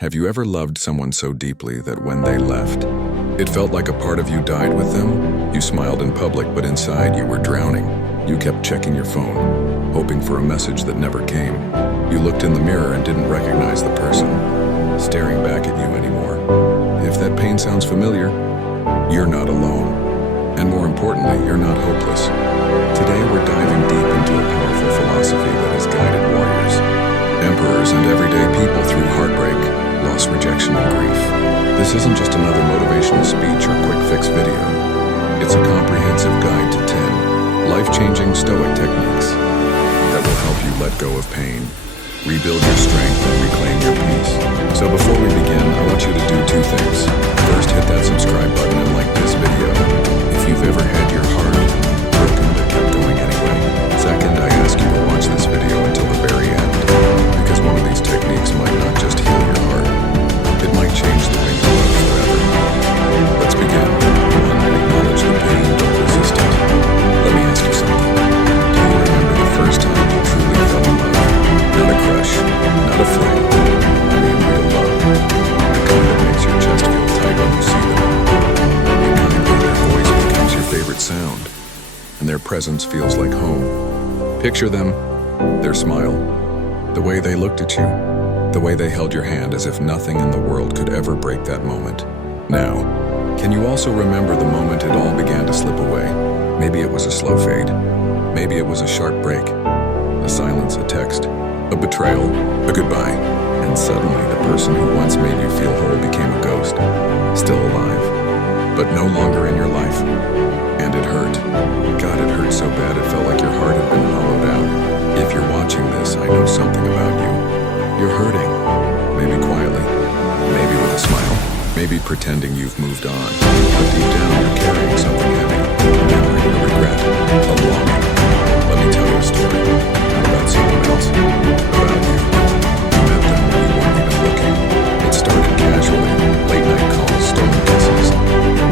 Have you ever loved someone so deeply that when they left, it felt like a part of you died with them? You smiled in public, but inside you were drowning. You kept checking your phone, hoping for a message that never came. You looked in the mirror and didn't recognize the person staring back at you anymore. If that pain sounds familiar, you're not alone. And more importantly, you're not hopeless. Today we're diving deep into a powerful philosophy that has guided warriors, emperors, and everyday people through heartbreak, loss, rejection, and grief. This isn't just another motivational speech or quick fix video. It's a comprehensive guide to 10 life-changing Stoic techniques that will help you let go of pain, rebuild your strength, and reclaim your peace. So before we begin, I want you to do two things. First, hit that subscribe button and like this video if you've ever had your heart broken but kept going anyway. Second, I ask you to watch this video until the very end, because one of these techniques might not just heal your heart, it might change the way you love forever. Let's begin. 1. Acknowledge the pain, don't resist it. Let me ask you something. Do you remember the first time you truly fell in love? Not a crush, not a flame. I mean real love. The kind that makes your chest feel tight when you see them. The kind where their voice becomes your favorite sound, and their presence feels like home. Picture them, their smile, the way they looked at you, the way they held your hand as if nothing in the world could ever break that moment. Now, can you also remember the moment it all began to slip away? Maybe it was a slow fade. Maybe it was a sharp break, a silence, a text, a betrayal, a goodbye. And suddenly the person who once made you feel whole became a ghost, still alive, but no longer in your life. And it hurt. God, it hurt so bad it felt like your heart had been hollowed out. If you're watching this, I know something about you. You're hurting, maybe quietly, maybe with a smile, maybe pretending you've moved on. But deep down, you're carrying something heavy, a memory, a regret, a longing. Let me tell you a story, not about someone else, about you. You met them when you weren't even looking. It started casually, late night calls, stolen kisses,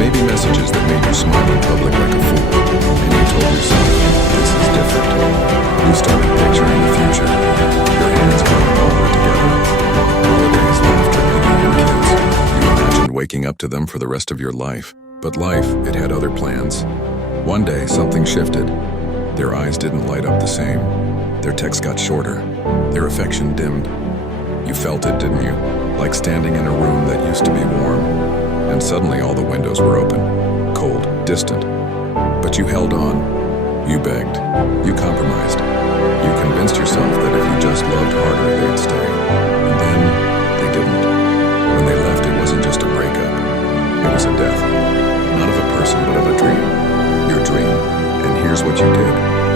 maybe messages that made you smile in public like a fool. And you told yourself, this is different. You started picturing the future, your hands growing older together, holidays, laughter, maybe your kids. You imagined waking up to them for the rest of your life. But life, it had other plans. One day, something shifted. Their eyes didn't light up the same. Their texts got shorter. Their affection dimmed. You felt it, didn't you? Like standing in a room that used to be warm, and suddenly all the windows were open, cold, distant. But you held on. You begged. You compromised. You convinced yourself that if you just loved harder, they'd stay. And then, they didn't. When they left, it wasn't just a breakup. It was a death. Not of a person, but of a dream. Your dream. And here's what you did.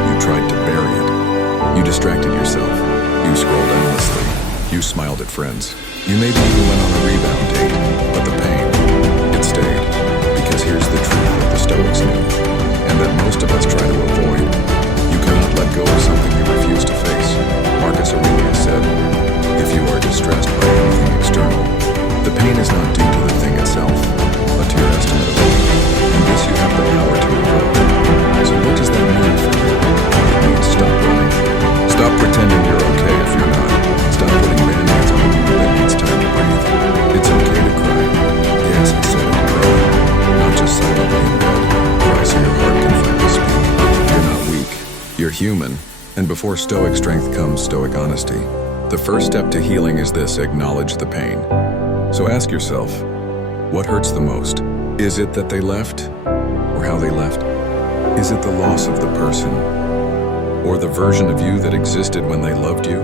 You tried to bury it. You distracted yourself. You scrolled endlessly. You smiled at friends. You maybe even went on a rebound date. But the pain, it stayed. Because here's the truth that the Stoics knew, and that most of us try to avoid. You cannot let go of something you refuse to face. Marcus Aurelius said, if you are distressed by anything external, the pain is not due to the thing itself, but to your estimate of it. And this you have the power to revoke. So what does that mean for you? It means stop running. Stop pretending you're okay if you're not. Stop putting band-aids on you that needs time to breathe. It's okay to cry. Yes, I said it, cry. Not just silently in bed. Cry so your heart can finally speak. You're not weak. You're human. And before Stoic strength comes Stoic honesty. The first step to healing is this: acknowledge the pain. So ask yourself, what hurts the most? Is it that they left? Or how they left? Is it the loss of the person? Or the version of you that existed when they loved you?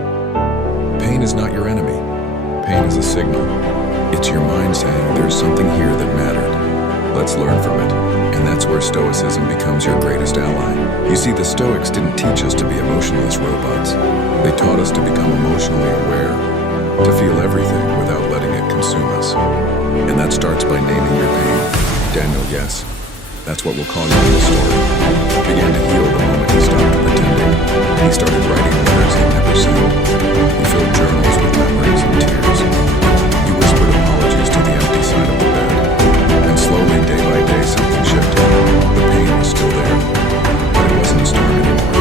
Pain is not your enemy. Pain is a signal. It's your mind saying there's something here that mattered. Let's learn from it. And that's where Stoicism becomes your greatest ally. You see, the Stoics didn't teach us to be emotionless robots. They taught us to become emotionally aware, to feel everything without letting it consume us. And that starts by naming your pain. Daniel, yes, that's what we'll call you in the story, began to heal the moment he stopped pretending. He started writing letters he'd never seen. He filled journals with memories and tears. He whispered apologies to the empty side of the bed. And slowly, day by day, something shifted. The pain was still there, but it wasn't a storm anymore.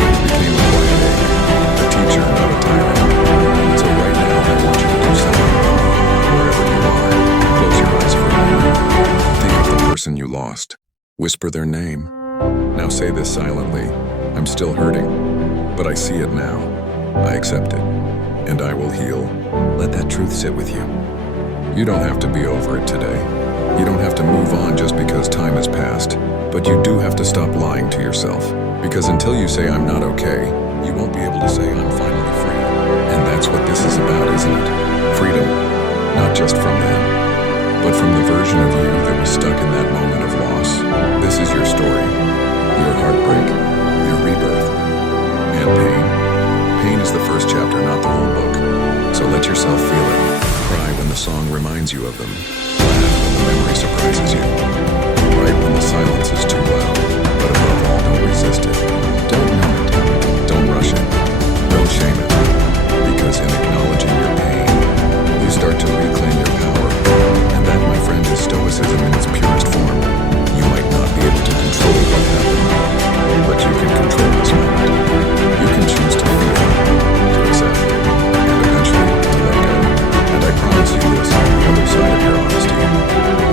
It became a quiet ache, a teacher, not a tyrant. So right now, I want you to do something with me. Whisper their name. Now say this silently. I'm still hurting, but I see it now. I accept it, and I will heal. Let that truth sit with you. You don't have to be over it today. You don't have to move on just because time has passed, but you do have to stop lying to yourself. Because until you say I'm not okay, you won't be able to say I'm finally free. And that's what this is about, isn't it? Freedom, not just from them, but from the version of you that was stuck in that moment of loss. This is your story, your heartbreak, your rebirth, and pain. Pain is the first chapter, not the whole book. So let yourself feel it. Cry when the song reminds you of them. Laugh when the memory surprises you. Write when the silence is too loud. But above all, don't resist it. Don't numb it. Don't rush it. Don't shame it. Because in acknowledging your pain, you start to reclaim your power. And that, my friend, is Stoicism in its purest form. You might not be able to control what happened, but you can control this moment. You can choose to feel, to accept, and eventually to let go. And I promise you this, the other side of your honesty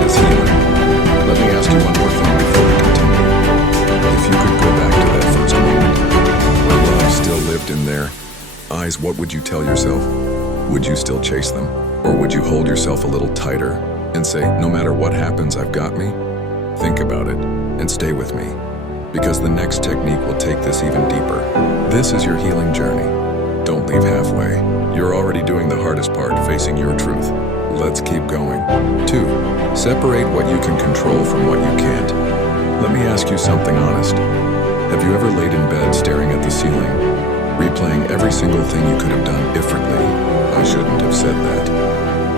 is healing. Let me ask you one more thing before we continue. If you could go back to that first moment, when love still lived in their eyes, what would you tell yourself? Would you still chase them? Or would you hold yourself a little tighter and say, no matter what happens, I've got me? Think about it and stay with me, because the next technique will take this even deeper. This is your healing journey. Don't leave halfway. You're already doing the hardest part, facing your truth. Let's keep going. 2. Separate what you can control from what you can't. Let me ask you something honest. Have you ever laid in bed staring at the ceiling, replaying every single thing you could have done differently? I shouldn't have said that.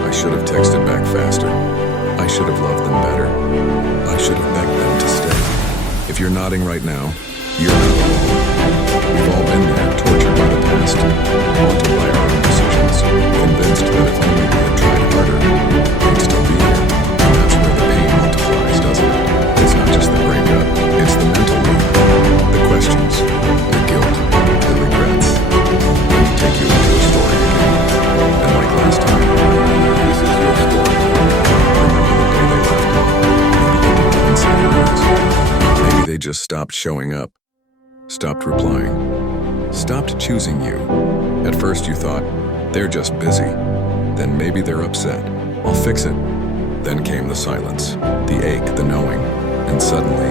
I should have texted back faster. I should have loved them better. I should have begged them to stay. If you're nodding right now, you're not alone. We've all been there, tortured by the past, haunted by our own decisions, convinced that if only we had tried harder, we'd still be here. And that's where the pain multiplies, doesn't it? It's not just the breakup, it's the mental loop, the questions, the guilt, the regrets. Let me take you into a story again. And like last time, this is your story. Remember the day they left me? Maybe they didn't even say their words. Maybe they just stopped showing up. Stopped replying. Stopped choosing you. At first you thought, they're just busy. Then maybe they're upset. I'll fix it. Then came the silence, the ache, the knowing, and suddenly,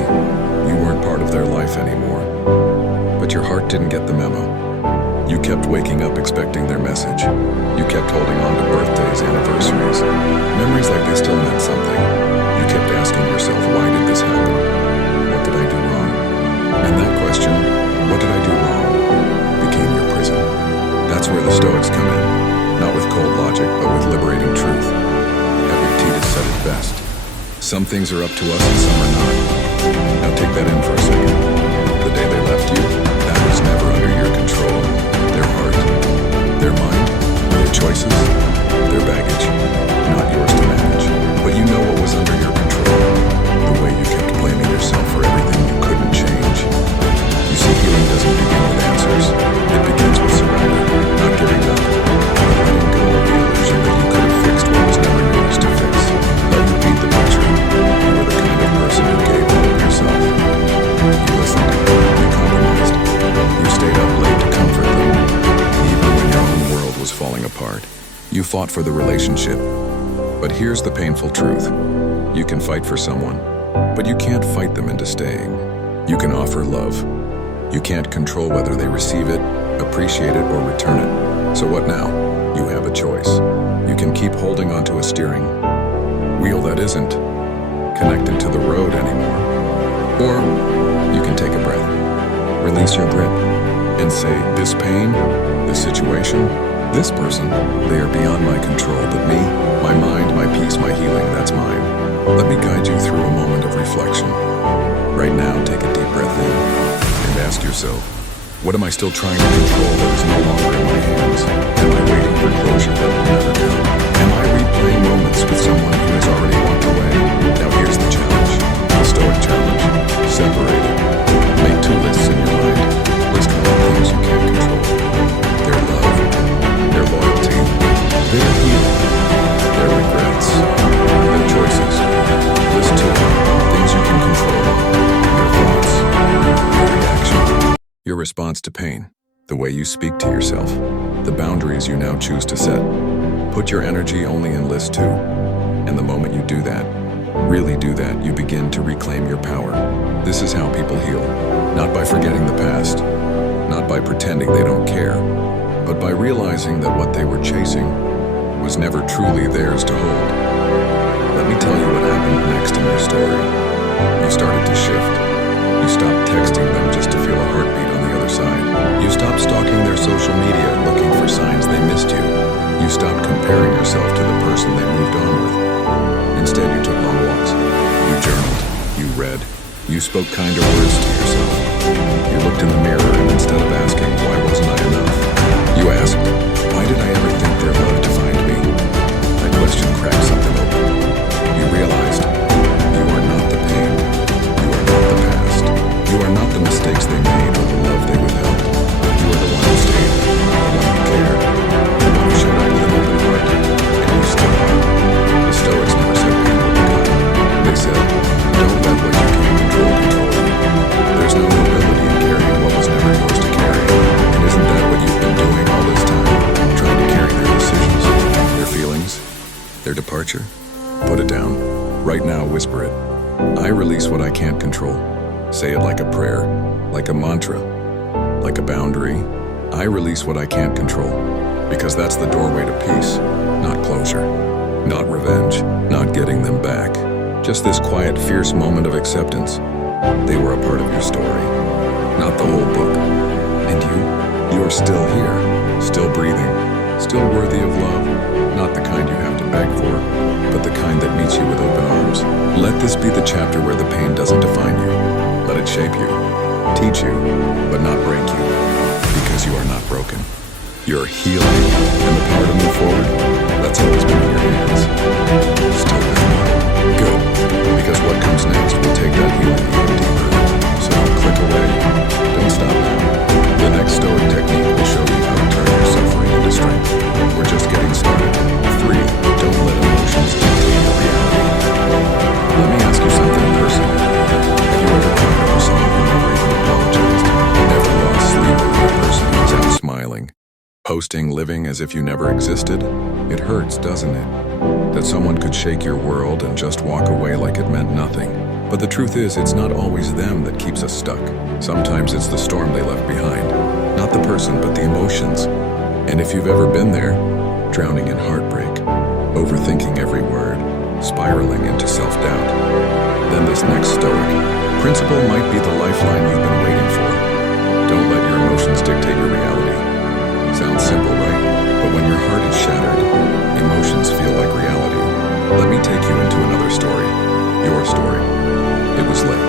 you weren't part of their life anymore. But your heart didn't get the memo. You kept waking up expecting their message. You kept holding on to birthdays, anniversaries, memories like they still meant something. You kept asking yourself, why did this happen? What did I do wrong? And that question, what did I do wrong, became your prison. That's where the Stoics come in, not with cold logic, but with liberating truth. Epictetus said it best. Some things are up to us and some are not. Now take that in for a second. The day they left you, that was never under your control. Their heart, their mind, their choices, their baggage, not yours to manage. But you know what was under your control. The way you kept blaming yourself for everything you couldn't change. You see, healing doesn't begin with answers. It begins with surrender, not giving up, but letting go of the illusion that you could have fixed what was never yours to fix. Let me paint the picture. You were the kind of person who gave all of yourself. You listened, you compromised, you stayed up late to comfort them, even when your own world was falling apart. You fought for the relationship. But here's the painful truth. You can fight for someone, but you can't fight them into staying. You can offer love. You can't control whether they receive it, appreciate it, or return it. So what now? You have a choice. You can keep holding onto a steering wheel that isn't connected to the road anymore. Or you can take a breath, release your grip, and say, this pain, this situation, this person, they are beyond my control, but me, my mind, my peace, my healing, that's mine. Let me guide you through a moment of reflection. Right now, take a deep breath in and ask yourself, what am I still trying to control that is no longer in my hands? Am I waiting for closure that will never come? Am I replaying moments with someone who has already walked away? Now here's the challenge, the Stoic challenge. Separate it. Make 2 lists in your mind. List 1 things you can't control. Their love, their loyalty, their healing, their regrets, their choices. List 2 things you can control. response to pain, the way you speak to yourself, the boundaries you now choose to set. Put your energy only in list 2. And the moment you do that, really do that, you begin to reclaim your power. This is how people heal. Not by forgetting the past, not by pretending they don't care, but by realizing that what they were chasing was never truly theirs to hold. Let me tell you what happened next in your story. You started to shift. You stopped texting them just to feel a heartbeat on the other side. You stopped stalking their social media looking for signs they missed you. You stopped comparing yourself to the person they moved on with. Instead, you took long walks. You journaled. You read. You spoke kinder words to yourself. You looked in the mirror, and instead of asking, why wasn't I enough, you asked, why did I ever think their love defined me? That question cracked something open. You realized, you are not the pain. You are not the past. You are not the mistakes they made or the love they withheld. You are the one who stayed, the one who cared, the one who showed up with an open heart, and you still are. The Stoics never said pain would be gone. They said, don't let what you can't control control you. There's no nobility in carrying what was never yours to carry. And isn't that what you've been doing all this time? Trying to carry their decisions, their feelings, their departure? Put it down. Right now, whisper it. I release what I can't control. Say it like a prayer, like a mantra, like a boundary. I release what I can't control. Because that's the doorway to peace, not closure, not revenge, not getting them back. Just this quiet, fierce moment of acceptance. They were a part of your story, not the whole book. And you are still here, still breathing, still worthy of love. Not the kind you have to beg for, but the kind that meets you with open arms. Let this be the chapter where the pain doesn't define you. Let it shape you, teach you, but not break you, because you are not broken. You're healing, and the power to move forward, that's always been in your hands. Still with me? Good, because what comes next will take that healing even deeper. So don't click away. Don't stop now. The next Stoic technique will show you how to turn your suffering into strength. We're just getting started. 3, don't let emotions dictate your reality. Let me ask you something personal. Have you ever cried over someone who never even apologized? Never lost sleep over a person who's out smiling? Posting, living as if you never existed? It hurts, doesn't it? That someone could shake your world and just walk away like it meant nothing. But the truth is, it's not always them that keeps us stuck. Sometimes it's the storm they left behind. Not the person, but the emotions. And if you've ever been there, drowning in heartbreak, overthinking every word, spiraling into self-doubt, then this next Stoic principle might be the lifeline you've been waiting for. Don't let your emotions dictate your reality. Sounds simple, right? But when your heart is shattered, emotions feel like reality. Let me take you into another story. Your story. It was late,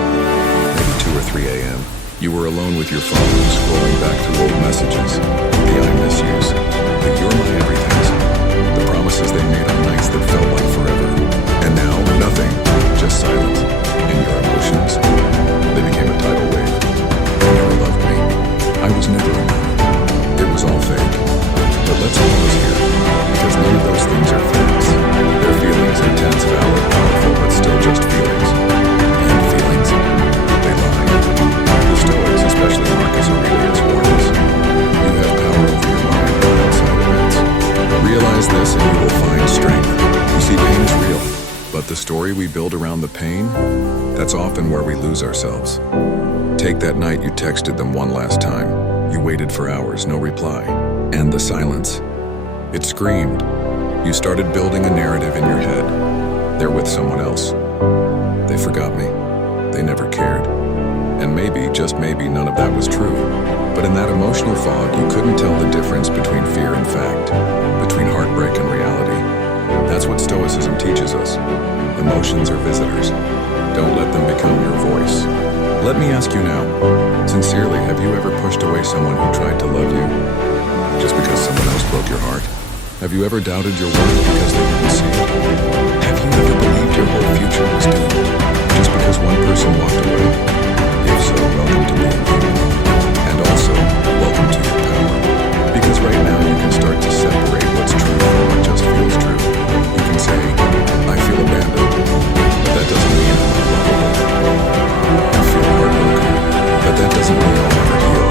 maybe 2 or 3 a.m. You were alone with your phone, scrolling back through old messages, the I miss yous, the you're my everythings, the promises they made on nights that felt like forever. And now, nothing, just silence. And your emotions, they became a tidal wave. You never loved me. I was never enough. It was all fake. But let's pause here, because none of those things are facts. They're feelings, intense, valid, powerful, but still just feelings. And feelings, they lie. The Stoics, especially Marcus Aurelius, warn us. You have power over your mind and outside events. Realize this and you will find strength. You see, pain is real, but the story we build around the pain, that's often where we lose ourselves. Take that night you texted them one last time. You waited for hours, no reply. And the silence. It screamed. You started building a narrative in your head. They're with someone else. They forgot me. They never cared. And maybe, just maybe, none of that was true. But in that emotional fog, you couldn't tell the difference between fear and fact, between heartbreak and reality. That's what Stoicism teaches us. Emotions are visitors. Don't let them become your voice. Let me ask you now, sincerely, have you ever pushed away someone who tried to love you just because someone else broke your heart? Have you ever doubted your worth because they didn't see it? Have you ever believed your whole future was doomed just because one person walked away? If so, welcome to being human. And also, welcome to your power. Because right now you can start to separate what's true from what just feels true. You can say, I feel abandoned, but that doesn't mean I'm unlovable. I feel heartbroken, but that doesn't mean I'll never heal.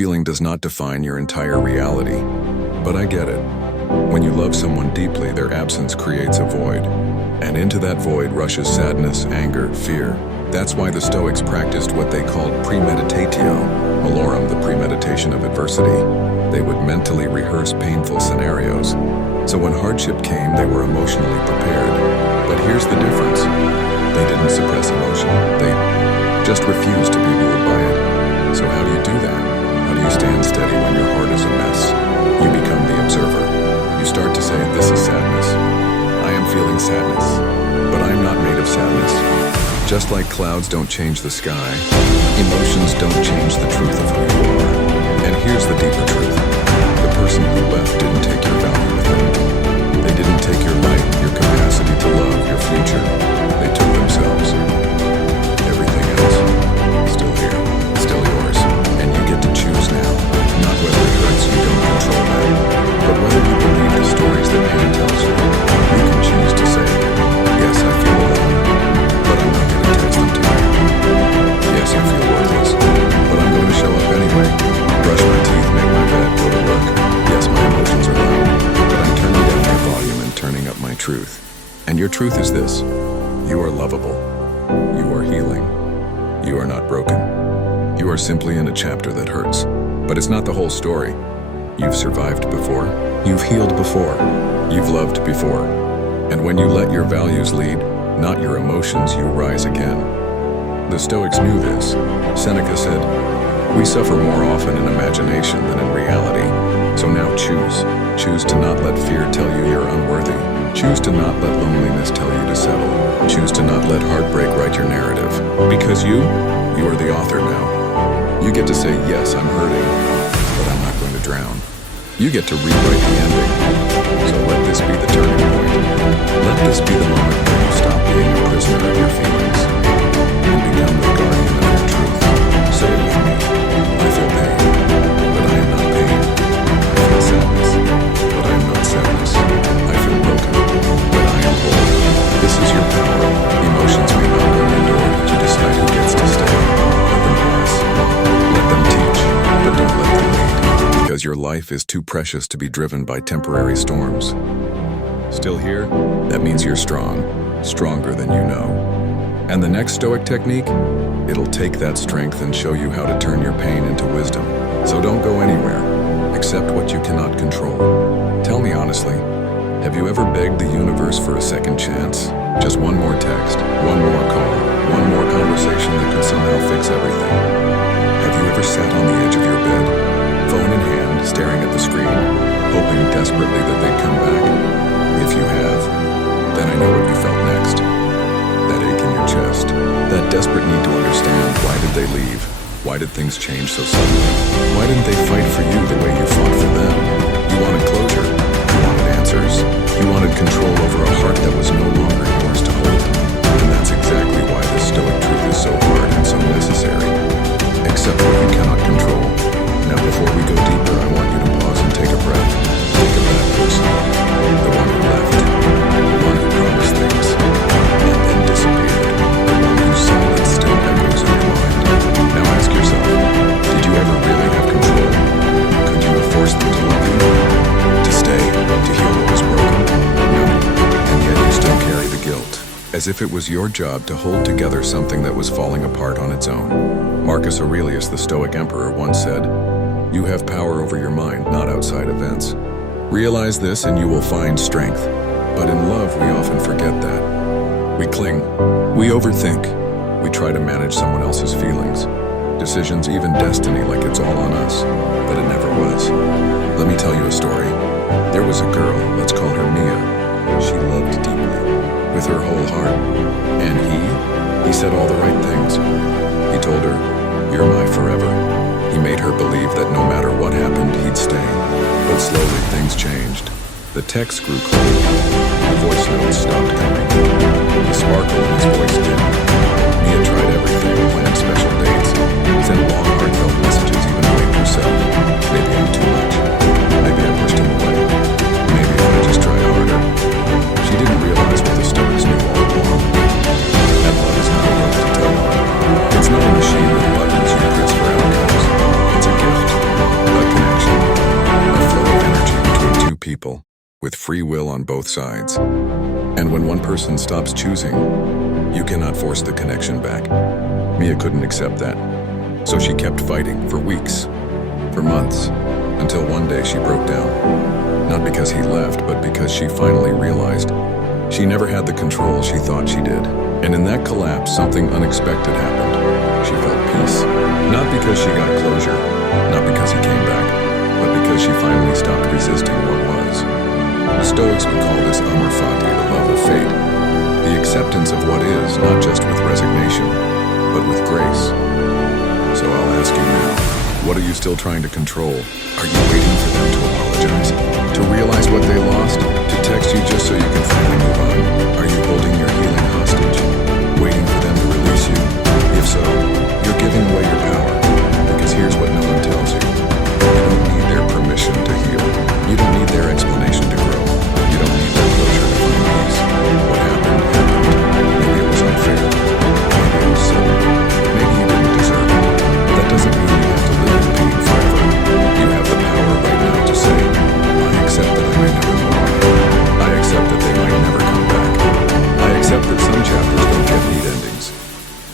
feeling does not define your entire reality. But I get it. When you love someone deeply, their absence creates a void. And into that void rushes sadness, anger, fear. That's why the Stoics practiced what they called premeditatio malorum, the premeditation of adversity. They would mentally rehearse painful scenarios. So when hardship came, they were emotionally prepared. But here's the difference. They didn't suppress emotion. They just refused to be ruled by it. So how do you do that? How do you stand steady when your heart is a mess? You become the observer. You start to say, this is sadness. I am feeling sadness, but I am not made of sadness. Just like clouds don't change the sky, emotions don't change the truth of who you are. And here's the deeper truth. The person who left didn't take your value with them. They didn't take your light, your capacity to love, your future. They took themselves. Everything else, still here, still yours. And you get to choose now. Not whether it hurts, you don't control that. But whether you believe the stories that pain tells you, you can choose to say, yes, I feel alone, but I'm not going to text them to you. Yes, I feel worthless, but I'm going to show up anyway. Brush my teeth, make my bed, go to work. Yes, my emotions are loud, but I'm turning down my volume and turning up my truth. And your truth is this. You are lovable. You are healing. You are not broken. You are simply in a chapter that hurts. But it's not the whole story. You've survived before. You've healed before. You've loved before. And when you let your values lead, not your emotions, you rise again. The Stoics knew this. Seneca said, "We suffer more often in imagination than in reality. So now choose. Choose to not let fear tell you you're unworthy. Choose to not let loneliness tell you to settle. Choose to not let heartbreak write your narrative. Because you are the author now. You get to say, yes, I'm hurting, but I'm not going to drown. You get to rewrite the ending. So let this be the turning point. Let this be the moment where you stop being a prisoner of your feelings and become the guardian of your truth. Say it with me. I feel pain, but I am not pain. I feel sadness, but I am not sadness. I feel broken, but I am whole. This is your power. Emotions may not open the door, but you decide who gets to stay. Let them pass. Let them teach, but don't let them lead. Because your life is too precious to be driven by temporary storms. Still here? That means you're strong. Stronger than you know. And the next Stoic technique? It'll take that strength and show you how to turn your pain into wisdom. So don't go anywhere. Accept what you cannot control. Tell me honestly, have you ever begged the universe for a second chance? Just one more text, one more call, one more conversation that could somehow fix everything. Have you ever sat on the edge of your bed, phone in hand, staring at the screen, hoping desperately that they'd come back? If you have, then I know what you felt next. That ache in your chest, that desperate need to understand why did they leave? Why did things change so suddenly? Why didn't they fight for you the way you fought for them? You wanted closure. You wanted answers. You wanted control over a heart that was no longer yours to hold. And that's exactly why this Stoic truth is so hard and so necessary. Accept what you cannot control. Now before we go deeper, I want you to pause and take a breath. Think of that person. The one who left. The one who promised things. And then disappeared. The one whose silence still echoes in your mind. Now ask yourself, did you ever really have control? Could you have forced them to love you? To stay? To heal what was broken? No. And yet you still carry the guilt. As if it was your job to hold together something that was falling apart on its own. Marcus Aurelius, the Stoic emperor, once said, "You have power over your mind, not outside events." Realize this and you will find strength. But in love, we often forget that. We cling. We overthink. We try to manage someone else's feelings, decisions, even destiny, like it's all on us. But it never was. Let me tell you a story. There was a girl, let's call her Mia. She loved deeply, with her whole heart. And he said all the right things. He told her, "You're my forever." He made her believe that no matter what happened, he'd stay. But slowly things changed. The text grew cold. The voice notes stopped coming. The sparkle in his voice dimmed. Mia tried everything, planned special dates, sent long, heartfelt messages, even blamed herself. Maybe I'm too much. Maybe I pushed him away. Maybe if I just tried harder. She didn't realize what the Stoics knew all along. That love is not a rope to toe on. It's not a machine with buttons you press for outcomes. It's a gift. people, with free will on both sides. And when one person stops choosing, you cannot force the connection back. Mia couldn't accept that. So she kept fighting for weeks, for months, until one day she broke down. Not because he left, but because she finally realized she never had the control she thought she did. And in that collapse, something unexpected happened. She felt peace. Not because she got closure, not because he came back, but because she finally stopped resisting what was. The Stoics would call this amor fati, the love of fate. The acceptance of what is, not just with resignation, but with grace. So I'll ask you now, what are you still trying to control? Are you waiting for them to apologize? To realize what they lost? To text you just so you can finally move on? Are you holding your healing hostage? Waiting for them to release you? If so, you're giving away your power. Because here's what no one tells you. You don't need their permission to heal. You don't need their explanation to grow. You don't need their closure to find peace. What happened, happened. Maybe it was unfair. Maybe it was sudden. Maybe you didn't deserve it. But that doesn't mean you have to live in pain forever. You have the power right now to say, I accept that I may never move on. I accept that they might never come back. I accept that some chapters don't get neat endings.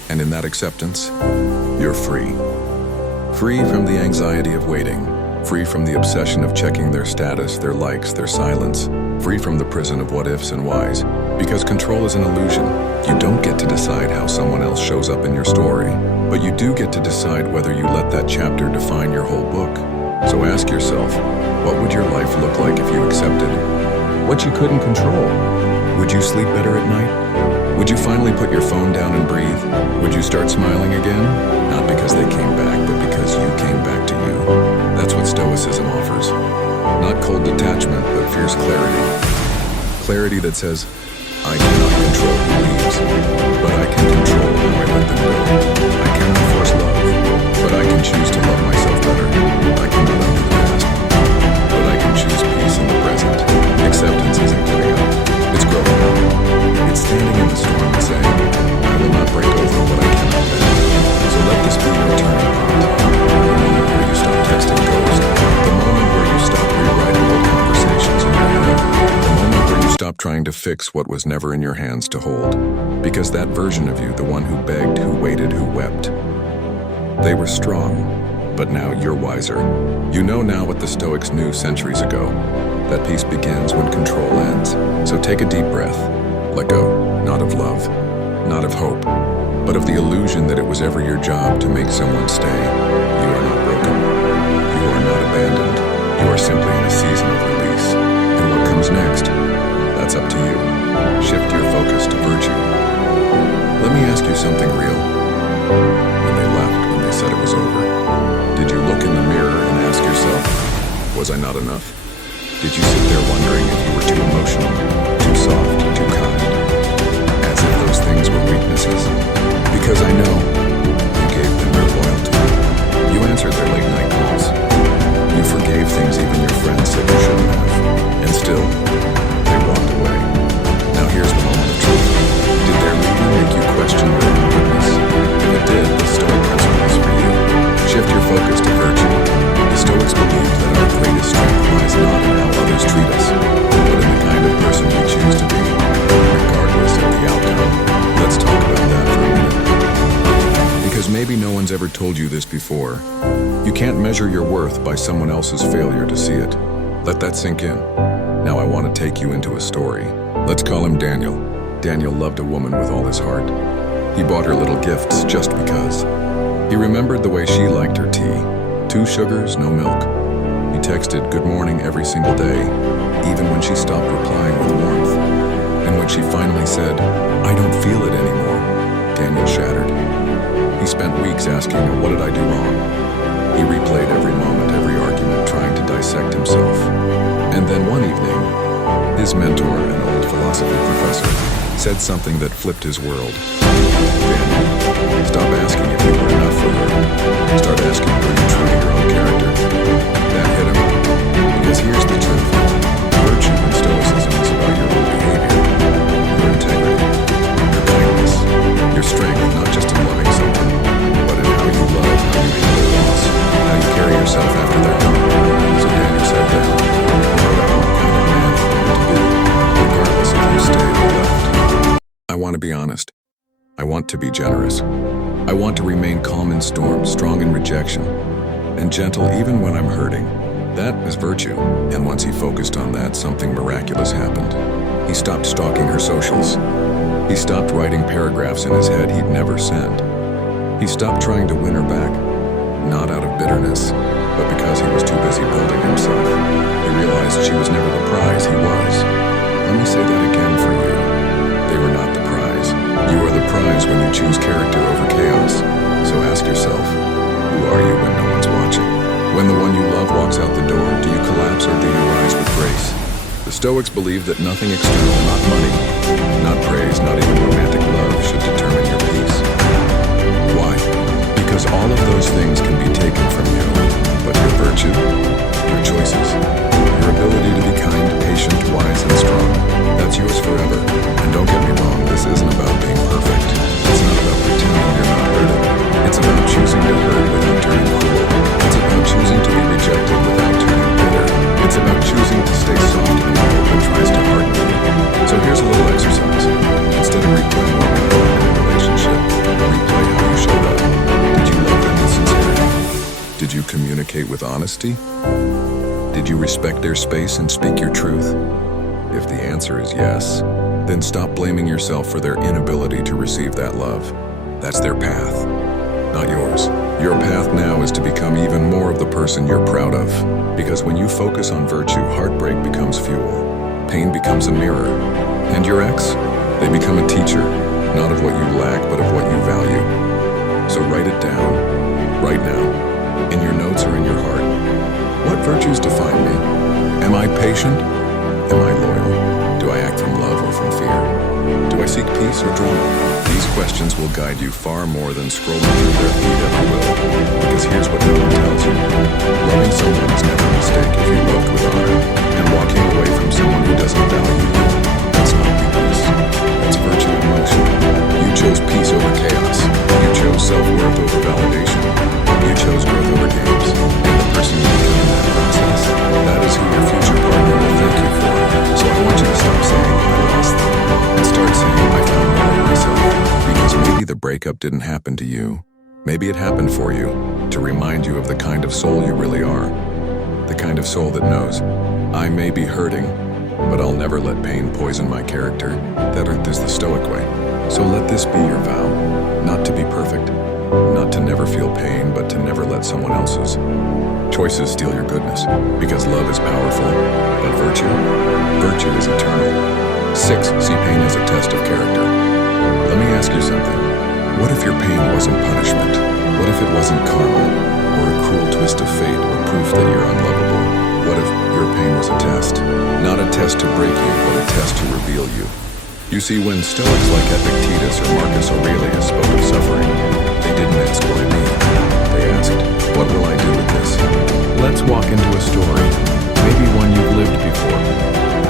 And in that acceptance, you're free. Free from the anxiety of waiting. Free from the obsession of checking their status, their likes, their silence. Free from the prison of what ifs and whys. Because control is an illusion. You don't get to decide how someone else shows up in your story, but you do get to decide whether you let that chapter define your whole book. So ask yourself, what would your life look like if you accepted what you couldn't control? Would you sleep better at night? Would you finally put your phone down and breathe? Would you start smiling again? Not because they came back, but because you came back to you. That's what Stoicism offers. Not cold detachment, but fierce clarity. Clarity that says, I cannot control who leaves, but I can control how I let them go. I cannot force love, but I can choose to love myself better. I cannot undo the past, but I can choose peace in the present. Acceptance isn't giving up, it's growing up. It's standing in the storm and saying, I will not break over what I cannot bend. So let this be your turning point. The moment where you stop texting ghost. The moment where you stop rewriting old conversations in your head. The moment where you stop trying to fix what was never in your hands to hold. Because that version of you, the one who begged, who waited, who wept, they were strong, but now you're wiser. You know now what the Stoics knew centuries ago. That peace begins when control ends. So take a deep breath. Let go, not of love, not of hope, but of the illusion that it was ever your job to make someone stay. You are not broken. You are not abandoned. You are simply in a season of release. And what comes next? That's up to you. Shift your focus to virtue. Let me ask you something real. When they left, when they said it was over, did you look in the mirror and ask yourself, was I not enough? Did you sit there wondering if you were too emotional, too soft, too kind? As if those things were weaknesses? Because I know you gave them your loyalty. You answered their late night calls. You forgave things even your friends said you shouldn't have. And still, they walked away. Now here's the moment of truth. Did their leaving make you question your own goodness? If it did, the Stoic principle is for you. Shift your focus to virtue. The Stoics believed that our greatest strength lies not in how others treat us, but in the kind of person we choose to be, regardless of the outcome. Let's talk about that for a minute. Because maybe no one's ever told you this before. You can't measure your worth by someone else's failure to see it. Let that sink in. Now I want to take you into a story. Let's call him Daniel. Daniel loved a woman with all his heart. He bought her little gifts just because. He remembered the way she liked her tea. 2 sugars, no milk. He texted good morning every single day, even when she stopped replying with warmth. And when she finally said, I don't feel it anymore, Daniel shattered. He spent weeks asking her, what did I do wrong? He replayed every moment, every argument, trying to dissect himself. And then one evening, his mentor, an old philosophy professor, said something that flipped his world. Daniel, stop asking if you were enough for her. Start asking, were you true to your own character? That hit him. Because here's the truth. Virtue in Stoicism is about your own behavior, your integrity, your kindness, your strength, not just in loving someone, but in how you love, how you handle loss, how you carry yourself after they're gone. So Daniel sat down and wrote out what kind of I want to be generous. I want to remain calm in storms, strong in rejection, and gentle even when I'm hurting. That is virtue. And once he focused on that, something miraculous happened. He stopped stalking her socials. He stopped writing paragraphs in his head he'd never send. He stopped trying to win her back, not out of bitterness, but because he was too busy building himself. He realized she was never the prize, he was. Let me say that again for you. They were not the prize. You are the prize when you choose character over chaos. So ask yourself, who are you when no one's watching? When the one you love walks out the door, do you collapse or do you rise with grace? The Stoics believe that nothing external, not money, not praise, not even romantic love, should determine your peace. Why? Because all of those things can be taken from you, but your virtue, your choices, your ability to be kind, patient, wise, and strong, that's yours forever. And don't get me wrong, this isn't about being perfect. It's not about pretending you're not hurting. It's about choosing to hurt without turning cruel. It's about choosing to be rejected without turning bitter. It's about choosing to stay soft when the hope tries to harden you. So here's a little exercise. Instead of replaying what went wrong in a relationship, replay how you showed up. Did you love them with sincerity? Did you communicate with honesty? Did you respect their space and speak your truth? If the answer is yes, then stop blaming yourself for their inability to receive that love. That's their path, not yours. Your path now is to become even more of the person you're proud of. Because when you focus on virtue, heartbreak becomes fuel. Pain becomes a mirror. And your ex? They become a teacher, not of what you lack, but of what you value. So write it down, right now, in your notes or in your heart. What virtues define me? Am I patient? Am I loyal? Do I act from love or from fear? Do I seek peace or drama? These questions will guide you far more than scrolling through their feed ever will. Because here's what no one tells you. Loving someone is never a mistake if you loved with honor. And walking away from someone who doesn't value you, that's not weakness. That's virtue in motion. You chose peace over chaos. You chose self-worth over validation. You chose growth over games. And the person you become in that process, that is who your future partner will thank you for. So I want you to stop saying, I lost them, and start saying, I found more of myself. Because maybe the breakup didn't happen to you. Maybe it happened for you, to remind you of the kind of soul you really are. The kind of soul that knows, I may be hurting, but I'll never let pain poison my character. That is the Stoic way. So let this be your vow, not to be perfect, not to never feel pain, but to never let someone else's choices steal your goodness. Because love is powerful, but virtue is eternal. 6. See pain as a test of character. Let me ask you something. What if your pain wasn't punishment? What if it wasn't karma, or a cruel twist of fate, or proof that you're unlovable? What if your pain was a test? Not a test to break you, but a test to reveal you. You see, when Stoics like Epictetus or Marcus Aurelius spoke of suffering, they didn't ask why me. They asked, what will I do with this? Let's walk into a story, maybe one you've lived before.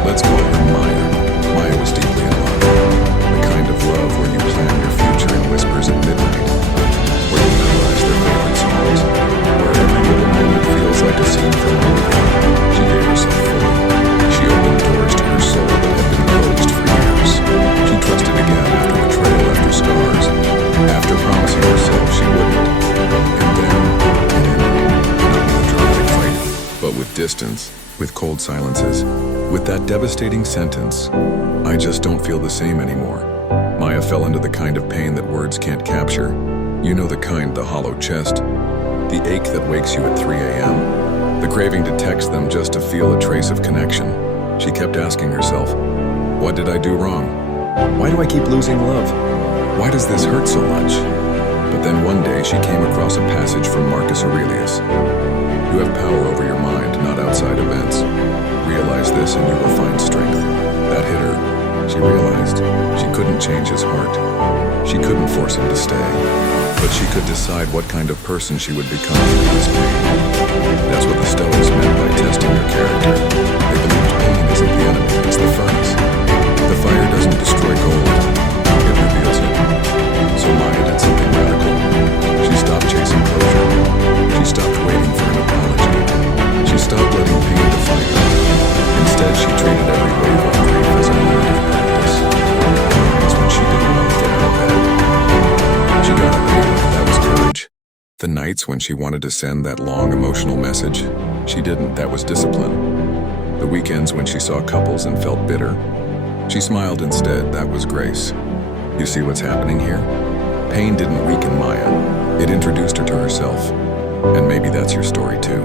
Let's call her Maya. Maya was deeply in love. The kind of love where you plan your future in whispers at midnight, where you memorize their favorite songs, where every little moment feels like a scene from a movie. She gave herself fully. She opened doors to her soul that had been closed for years. She trusted again after betrayal, after scars, after promising herself she wouldn't. And then, it ended. Not with a dramatic fight, but with distance, with cold silences. With that devastating sentence, I just don't feel the same anymore. Maya fell into the kind of pain that words can't capture. You know the kind, the hollow chest, the ache that wakes you at 3 a.m., the craving to text them just to feel a trace of connection. She kept asking herself, what did I do wrong? Why do I keep losing love? Why does this hurt so much? But then one day she came across a passage from Marcus Aurelius. You have power over your mind, not outside events. Realize this and you will find strength. That hit her. She realized she couldn't change his heart. She couldn't force him to stay. But she could decide what kind of person she would become through his pain. That's what the Stoics meant by testing your character. They believed pain isn't the enemy, it's the furnace. The fire doesn't destroy gold, it reveals it. So Maya did something radical. She stopped chasing closure. She stopped waiting for an apology. She stopped letting pain define her. Instead, she treated every wave of grief as a moment of practice. It's when she didn't want to get out of bed. nights when she wanted to send that long emotional message, she didn't. That was discipline. The weekends when she saw couples and felt bitter, she smiled instead. That was grace. You see what's happening here? Pain didn't weaken Maya. It introduced her to herself. And maybe that's your story too.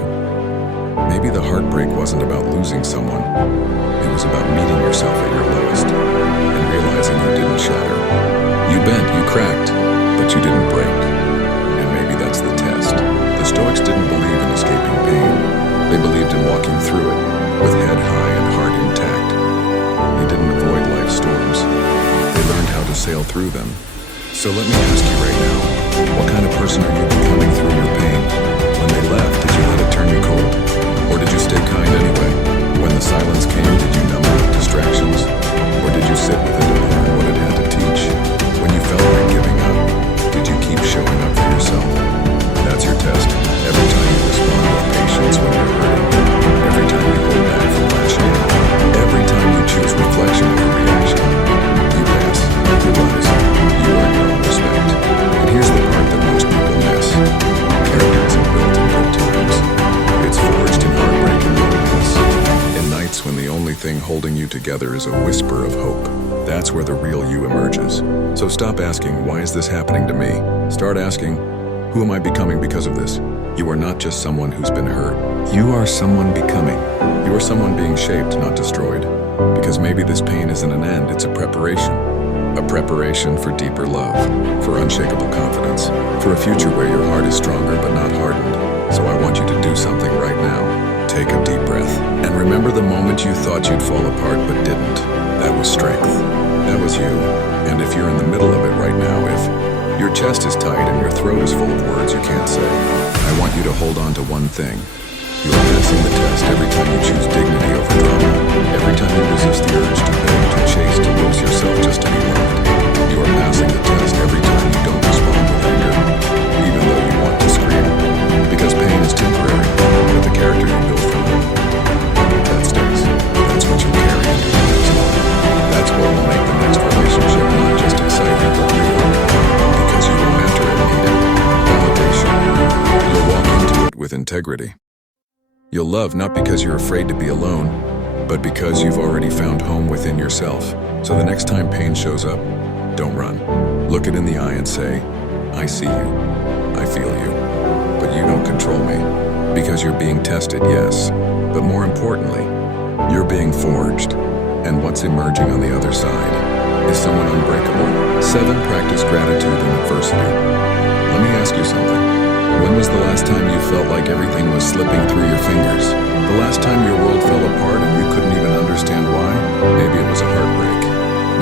Maybe the heartbreak wasn't about losing someone. It was about meeting yourself at your lowest and realizing you didn't shatter. You bent, you cracked, but you didn't break. And maybe that's the test. The Stoics didn't believe in escaping pain. They believed in walking through it with head high and heart intact. They didn't avoid life's storms. They learned how to sail through them. So let me ask you right now, what kind of person are you becoming through your pain? When they left, did you let it turn you cold? Or did you stay kind anyway? When the silence came, did you numb out distractions? Or did you sit with it and learn what it had to teach? When you felt like giving up, did you keep showing up for yourself? That's your test. Every time you respond with patience when you're hurting, every time you hold back from lashing out, every time you choose reflection over reaction, you pass, you rise, you earn your own respect. And here's the part that most people miss. Character isn't built in good times. It's forged in heartbreak and loneliness. In nights when the only thing holding you together is a whisper of hope. That's where the real you emerges. So stop asking, why is this happening to me? Start asking, who am I becoming because of this? You are not just someone who's been hurt. You are someone becoming. You are someone being shaped, not destroyed. Because maybe this pain isn't an end, it's a preparation. A preparation for deeper love, for unshakable confidence, for a future where your heart is stronger but not hardened. So I want you to do something right now. Take a deep breath. And remember the moment you thought you'd fall apart but didn't. That was strength. That was you. And if you're in the middle of it right now, if your chest is tight and your throat is full of words you can't say, I want you to hold on to one thing. You are passing the test every time you choose dignity over drama, every time you resist the urge to beg, to chase, to lose yourself just to be loved. You are passing the test every time you don't respond with anger, even though you want to scream. Because pain is temporary, but the character you build from it, that stays. That's what you carry into the next life. That's what will make the next relationship not just exciting but real. Because you won't enter it needing validation. You'll walk into it with integrity. You'll love not because you're afraid to be alone, but because you've already found home within yourself. So the next time pain shows up, don't run. Look it in the eye and say, I see you, I feel you, but you don't control me. Because you're being tested, yes, but more importantly, you're being forged. And what's emerging on the other side is someone unbreakable. 7, practice gratitude in adversity. Let me ask you something. When was the last time you felt like everything was slipping through your fingers? The last time your world fell apart and you couldn't even understand why? Maybe it was a heartbreak.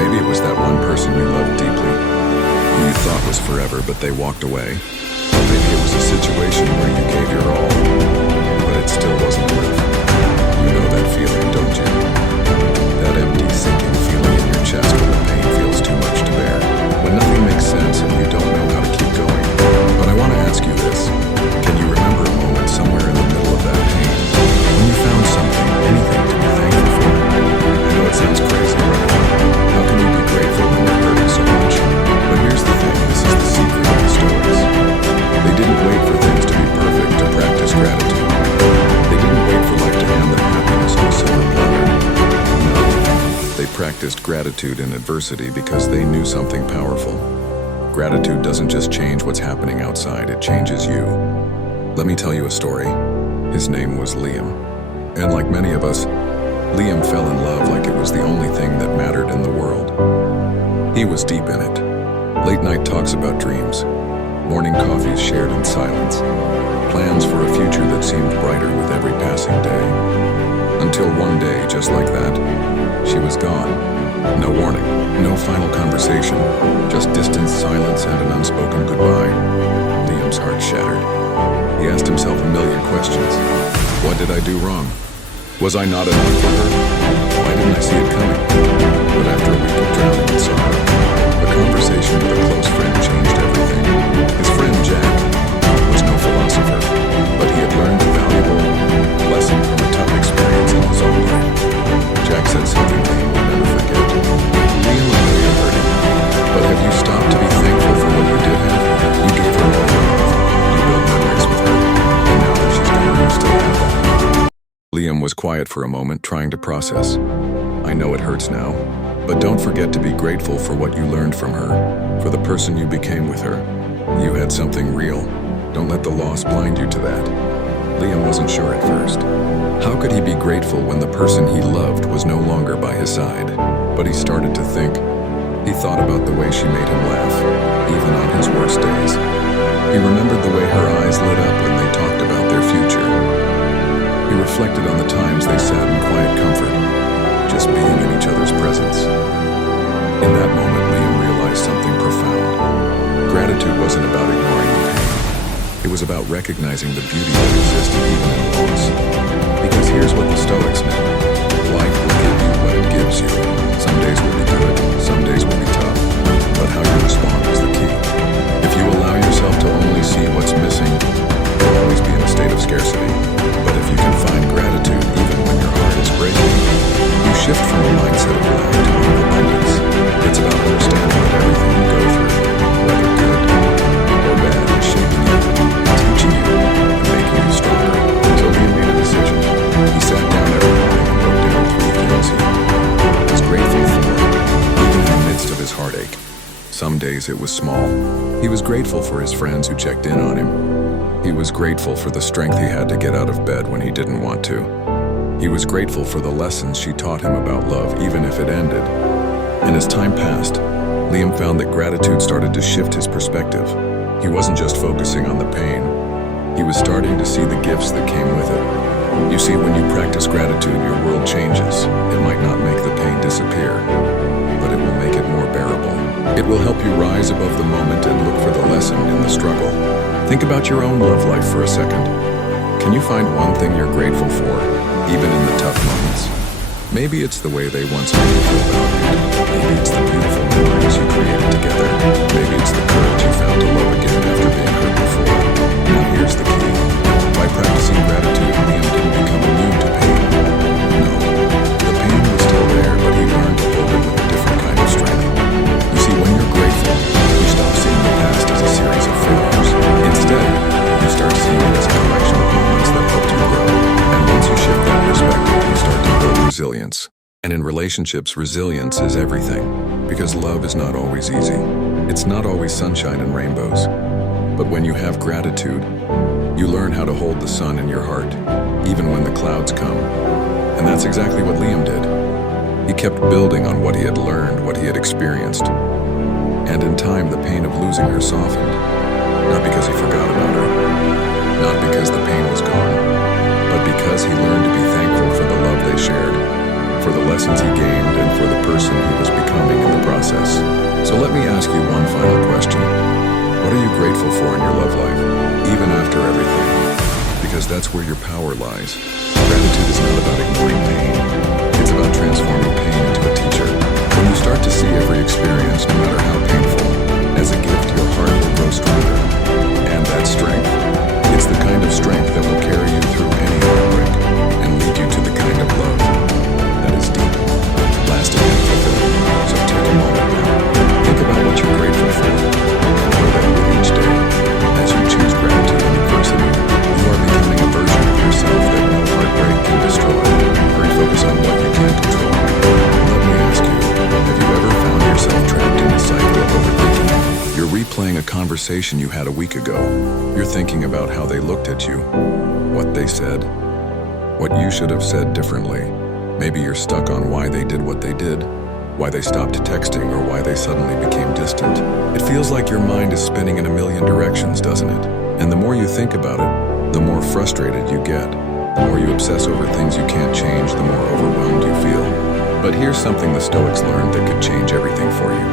Maybe it was that one person you loved deeply, who you thought was forever, but they walked away. Or maybe it was a situation where you gave your all, but it still wasn't enough. You know that feeling, don't you? That empty, sinking feeling in your chest when the pain feels too much to bear, when nothing makes sense and you don't know how to keep going. But I want to ask you this. Can you remember a moment somewhere in the middle of that pain when you found something, anything to be thankful for? I know it sounds crazy, right? How can you be grateful when you're hurting so much? But here's the thing, this is the secret of the Stoics. They didn't wait for things to be perfect to practice gratitude. They didn't wait for life to hand them happiness on a silver platter. No, they practiced gratitude in adversity because they knew something powerful. Gratitude doesn't just change what's happening outside, it changes you. Let me tell you a story. His name was Liam. And like many of us, Liam fell in love like it was the only thing that mattered in the world. He was deep in it. Late night talks about dreams, morning coffees shared in silence, plans for a future that seemed brighter with every passing day. Until one day, just like that, she was gone. No warning, no final conversation, just distant silence and an unspoken goodbye. Liam's heart shattered. He asked himself a million questions. What did I do wrong? Was I not enough for her? Why didn't I see it coming? But after a week of drowning in sorrow, a conversation with a close friend changed everything. His friend Jack was no philosopher, but he had learned a valuable lesson from a tough experience in his own life. Jack said something Liam would never forget. Liam, I know you're hurting, but have you stopped to be thankful for what you did have? You gave her all your love. You built memories Liam was quiet for a moment, trying to process. I know it hurts now, but don't forget to be grateful for what you learned from her, for the person you became with her. You had something real. Don't let the loss blind you to that. Liam wasn't sure at first. How could he be grateful when the person he loved was no longer by his side? But he started to think. He thought about the way she made him laugh, even on his worst days. He remembered the way her eyes lit up when they talked about their future. He reflected on the times they sat in quiet comfort, just being in each other's presence. In that moment, Liam realized something profound. Gratitude wasn't about ignoring the pain. It was about recognizing the beauty that existed even in loss. Because here's what the Stoics meant. Life will give you what it gives you. Some days will be good, some days will be tough. But how you respond is the key. If you allow yourself to only see what's missing, you'll always be in a state of scarcity. But if you can find gratitude even when your heart is breaking, you shift from a mindset of lack to one of abundance. It's about understanding that everything you go through, whether good or bad, is shaping you, teaching you, and making you stronger. So Liam made a decision. He sat down every morning and wrote down 3 things he was grateful for, even in the midst of his heartache. Some days it was small. He was grateful for his friends who checked in on him. He was grateful for the strength he had to get out of bed when he didn't want to. He was grateful for the lessons she taught him about love, even if it ended. And as time passed, Liam found that gratitude started to shift his perspective. He wasn't just focusing on the pain. He was starting to see the gifts that came with it. You see, when you practice gratitude, your world changes. It might not make the pain disappear, but it will make it more bearable. It will help you rise above the moment and look for the lesson in the struggle. Think about your own love life for a second. Can you find one thing you're grateful for, even in the tough moments? Maybe it's the way they once made you feel valued. Maybe it's the beautiful memories you created together. Maybe it's the courage you found to love again after being hurt before. Now here's the key. By practicing gratitude, Liam didn't become immune to pain. No, the pain was still there, but he learned to hold it with a different kind of strength. You see, when you're grateful, you stop seeing the past as a series of failures. Instead, you start seeing it as a collection of moments that helped you grow. And once you shift that perspective, you start to build resilience. And in relationships, resilience is everything. Because love is not always easy. It's not always sunshine and rainbows. But when you have gratitude, you learn how to hold the sun in your heart, even when the clouds come. And that's exactly what Liam did. He kept building on what he had learned, what he had experienced. And in time, the pain of losing her softened. Not because he forgot about her, not because the pain was gone, but because he learned to be thankful for the love they shared, for the lessons he gained, and for the person he was becoming in the process. So let me ask you one final question. What are you grateful for in your love life, even after everything? Because that's where your power lies. Gratitude is not about ignoring pain. It's about transforming pain into a teacher. When you start to see every experience, no matter how painful, as a gift, your heart will grow stronger. And that strength, it's the kind of strength that will carry you through any heartbreak and lead you to the kind of love that is deep, lasting, and fulfilling. So take a moment now. Think about what you're grateful for. And know that with each day, as you choose gratitude and adversity, you are becoming a version of yourself that no heartbreak can destroy. Refocus on what you can control. Let me ask you, have you ever found yourself trapped in a cycle of overthinking? You're replaying a conversation you had a week ago. You're thinking about how they looked at you, what they said, what you should have said differently. Maybe you're stuck on why they did what they did, why they stopped texting, or why they suddenly became distant. It feels like your mind is spinning in a million directions, doesn't it? And the more you think about it, the more frustrated you get. The more you obsess over things you can't change, the more overwhelmed you feel. But here's something the Stoics learned that could change everything for you.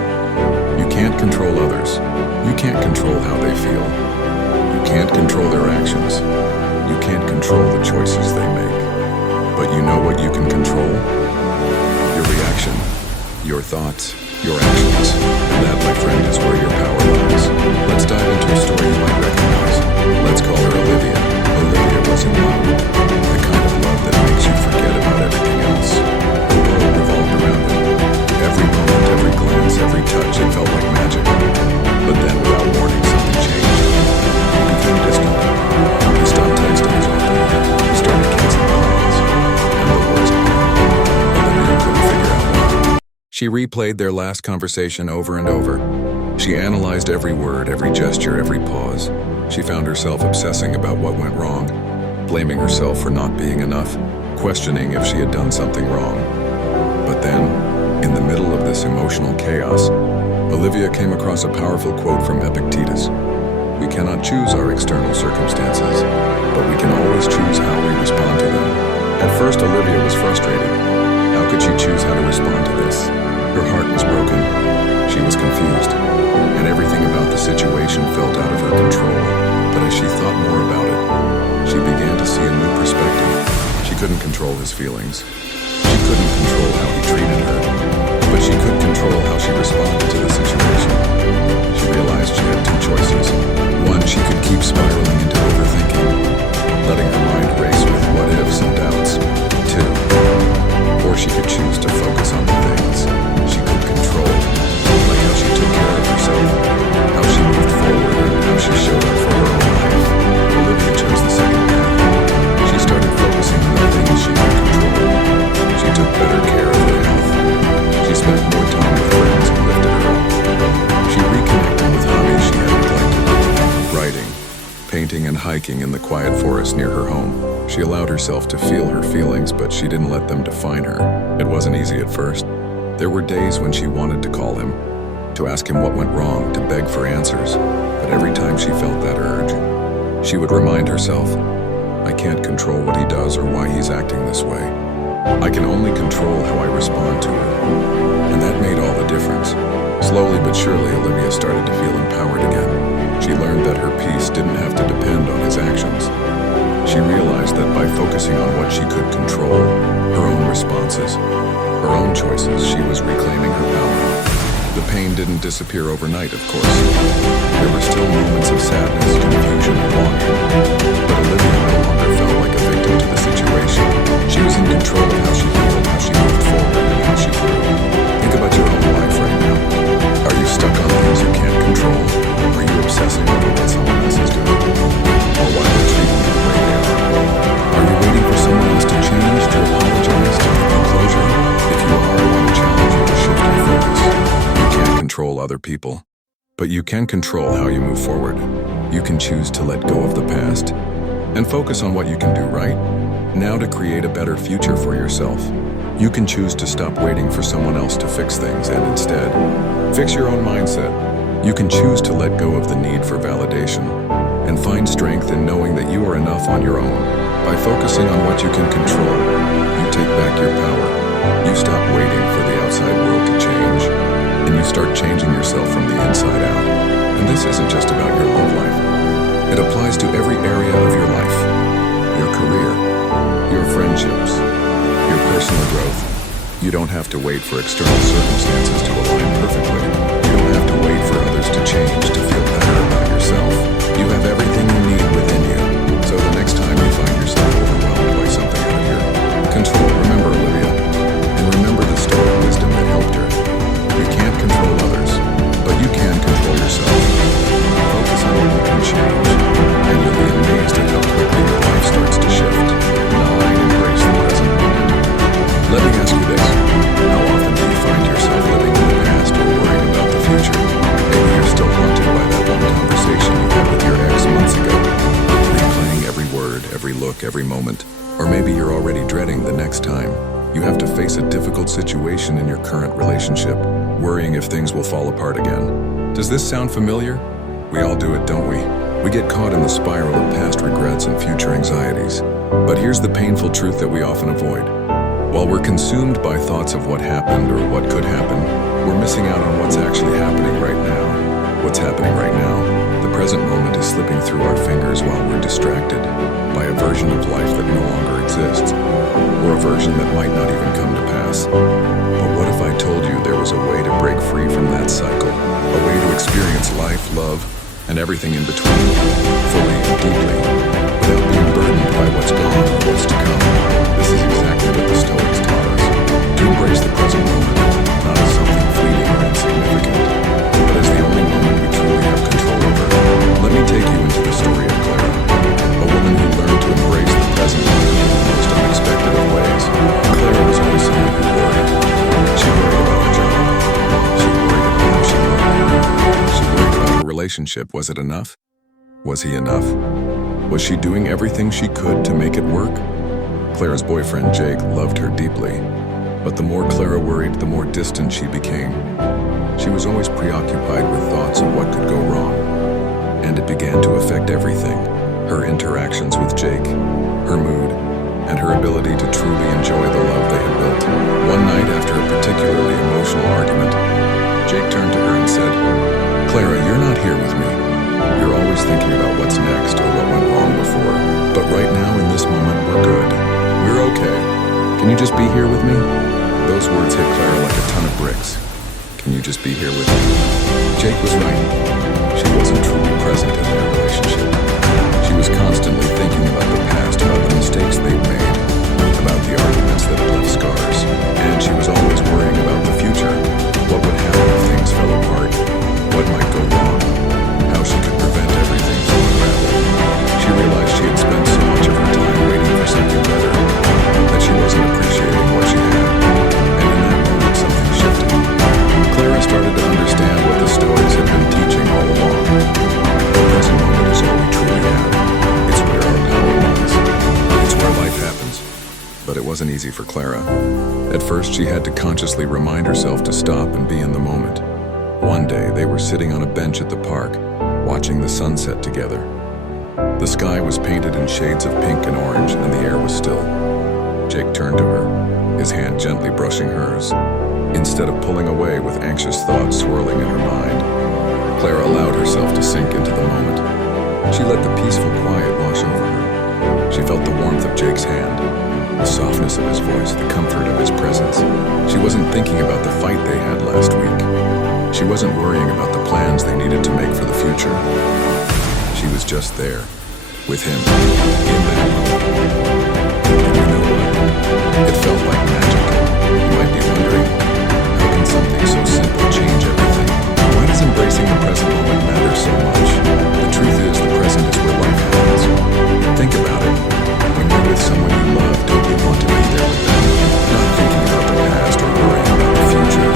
You can't control others. You can't control how they feel. You can't control their actions. You can't control the choices they make. But you know what you can control? Your reaction, your thoughts, your actions. And that, my friend, is where your power lies. Let's dive into a story you might recognize. Let's call her Olivia. Olivia was in love. The kind of love that makes you forget about everything else. The world revolved around it. Every moment, every glance, every touch, it felt like magic. But then, without warning, something changed. He became distant. He stopped texting as often. He started canceling plans. She replayed their last conversation over and over. She analyzed every word, every gesture, every pause. She found herself obsessing about what went wrong, blaming herself for not being enough, questioning if she had done something wrong. But then, in the middle of this emotional chaos, Olivia came across a powerful quote from Epictetus. We cannot choose our external circumstances, but we can always choose how we respond to them. At first, Olivia was frustrated. How could she choose how to respond to this? Her heart was broken. She was confused, and everything about the situation felt out of her control. But as she thought more about it, she began to see a new perspective. She couldn't control his feelings. She couldn't control how he treated her, but she could control how she responded to the situation. She realized she had two choices. One, she could keep spiraling into overthinking, letting her mind race with what-ifs and doubts. Two, or she could choose to focus on the things she could control, like how she took care of herself, how she moved forward, and how she showed up for her own life. Olivia chose the second path. She started focusing on the things she could control. She took better care of her health. She spent more time with friends who lifted her up. She reconnected with hobbies she had neglected. Writing, painting, and hiking in the quiet forest near her home. She allowed herself to feel her feelings, but she didn't let them define her. It wasn't easy at first. There were days when she wanted to call him, to ask him what went wrong, to beg for answers. But every time she felt that urge, she would remind herself, I can't control what he does or why he's acting this way. I can only control how I respond to it. And that made all the difference. Slowly but surely, Olivia started to feel empowered again. She learned that her peace didn't have to depend on his actions. She realized that by focusing on what she could control, her own responses, her own choices, she was reclaiming her power. The pain didn't disappear overnight, of course. There were still moments of sadness, confusion, and longing. But Olivia no longer felt like a victim to the situation. She was in control of how she healed, how she moved forward, and how she grew. Think about your own life right now. Are you stuck on things you can't control? Are you obsessing over what someone else is doing? Or why they're treating you the way they are? Are you waiting for someone else to change, to apologize, to give you closure? If you are, I want to challenge you to shift your focus. You can't control other people, but you can control how you move forward. You can choose to let go of the past and focus on what you can do right now to create a better future for yourself. You can choose to stop waiting for someone else to fix things and instead fix your own mindset. You can choose to let go of the need for validation and find strength in knowing that you are enough on your own. By focusing on what you can control, you take back your power. You stop waiting for the outside world to change, and you start changing yourself from the inside out. And this isn't just about your love life. It applies to every area of your life. Your career, your friendships, your personal growth. You don't have to wait for external circumstances to align perfectly. You don't have to wait for others to change to feel better about yourself. You have everything you need within you. So the next time you find yourself overwhelmed by something out of your control, remember Olivia, and remember the Stoic wisdom that helped her. You can't control others, but you can control yourself. Focus on what you can change, and you'll be amazed at how quickly your life starts to shift. 9. Embrace the present moment. Let me ask you this. How often do you find yourself living in the past or worrying about the future? Maybe you're still haunted by that one conversation you had with your ex months ago, replaying every word, every look, every moment. Or maybe you're already dreading the next time you have to face a difficult situation in your current relationship, worrying if things will fall apart again. Does this sound familiar? We all do it, don't we? We get caught in the spiral of past regrets and future anxieties. But here's the painful truth that we often avoid. While we're consumed by thoughts of what happened or what could happen, we're missing out on what's actually happening right now. What's happening right now? The present moment is slipping through our fingers while we're distracted by a version of life that no longer exists, or a version that might not even come to pass. But what if I told you there was a way to break free from that cycle, a way to experience life, love, and everything in between, fully and deeply, without being burdened by what's gone or what's to come? This is exactly what the Stoics taught us, to embrace the present moment, not as something fleeting or insignificant, but as the only moment we truly have control over. Let me take you into the story of Clara, a woman who learned to embrace the present moment in the most unexpected of ways. Clara was always someone who worried. She worried about her job, relationship, was it enough? Was he enough? Was she doing everything she could to make it work? Clara's boyfriend, Jake, loved her deeply, but the more Clara worried, the more distant she became. She was always preoccupied with thoughts of what could go wrong, and it began to affect everything: her interactions with Jake, her mood, and her ability to truly enjoy the love they had built. One night, after a particularly emotional argument, Jake turned to her and said, "Clara, you're not here with me. You're always thinking about what's next or what went wrong before. But right now, in this moment, we're good. We're okay. Can you just be here with me?" Those words hit Clara like a ton of bricks. Can you just be here with me? Jake was right. She wasn't truly present in their relationship. She was constantly thinking about the past, about the mistakes they'd made, about the arguments that had left scars, and she was always worrying about the future. What would happen if things fell apart? What might go wrong? How she could prevent everything from unraveling. She realized she had spent so much of her time waiting for something better, that she wasn't appreciating what she had. And in that moment, something shifted. Clara started to understand what the Stoics had been teaching all along. The present moment is all we truly have. It's where our power lies. It's where life happens. But it wasn't easy for Clara. At first, she had to consciously remind herself to stop and be in the moment. One day, they were sitting on a bench at the park, watching the sunset together. The sky was painted in shades of pink and orange, and the air was still. Jake turned to her, his hand gently brushing hers. Instead of pulling away with anxious thoughts swirling in her mind, Clara allowed herself to sink into the moment. She let the peaceful quiet wash over her. She felt the warmth of Jake's hand, the softness of his voice, the comfort of his presence. She wasn't thinking about the fight they had last week. She wasn't worrying about the plans they needed to make for the future. She was just there, with him, in that moment. And you know what? It felt like magic. You might be wondering, how can something so simple change everything? Why does embracing the present moment matter so much? The truth is, the present is where life happens. Think about it. When you're with someone you love, don't you want to be there with them? Not thinking about the past or worrying about the future.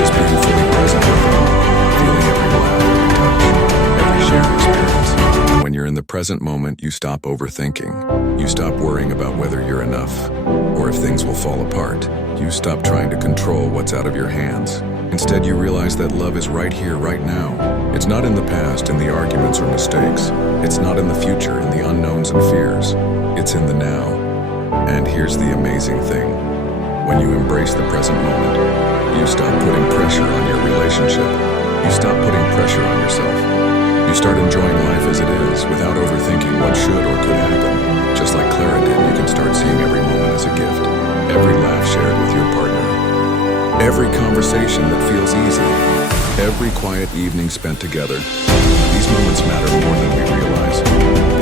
Just being fully present with them. Feeling every laugh, every touch, every shared experience. When you're in the present moment, you stop overthinking. You stop worrying about whether you're enough, or if things will fall apart. You stop trying to control what's out of your hands. Instead, you realize that love is right here, right now. It's not in the past, in the arguments or mistakes. It's not in the future, in the unknowns and fears. It's in the now. And here's the amazing thing. When you embrace the present moment, you stop putting pressure on your relationship. You stop putting pressure on yourself. You start enjoying life as it is, without overthinking what should or could happen. Just like Clara did, you can start seeing every moment as a gift. Every laugh shared with your partner. Every conversation that feels easy. Every quiet evening spent together. These moments matter more than we realize,